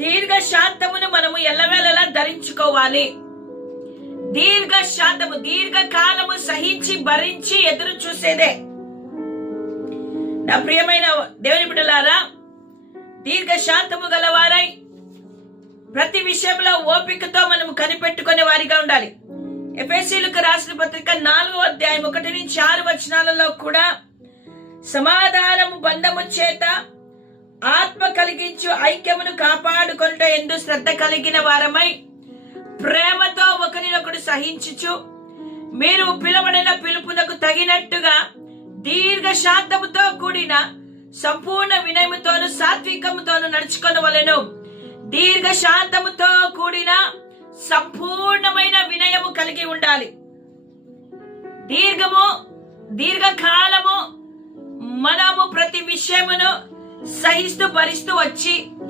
దీర్ఘ శాంతమును మనము ఎల్లవేళలా ధరించుకోవాలి. దీర్ఘ శాంతము, దీర్ఘకాలము సహించి భరించి ఎదురు చూసేదే. నా ప్రియమైన దేవుని బిడ్డలారా, దీర్ఘ శాంతము గలవారై ప్రతి విషయంలో ఓపికతో మనము కనిపెట్టుకునే వారిగా ఉండాలి. ఎఫెసీయులకు రాసిన పత్రిక 4వ అధ్యాయం 1-6 వచనాలలో కూడా సమాధానము బంధము చేత ఆత్మ కలిగించు ఐక్యమును కాపాడుకొనుట యందు శ్రద్ధ కలిగిన వారమై ప్రేమతో ఒకరినొకడు సహించుచు మీరు పిలువబడిన పిలుపునకు తగినట్టుగా దీర్ఘ శాంతముతో కూడిన సంపూర్ణ వినయముతోను సాత్వికముతోను నడుచుకొనవలెను. దీర్ఘ శాంతముతో కూడిన సంపూర్ణమైన వినయము కలిగి ఉండాలి. దీర్ఘకాలము మనము ప్రతి విషయమును సహిస్తూ భరిస్తూ వచ్చి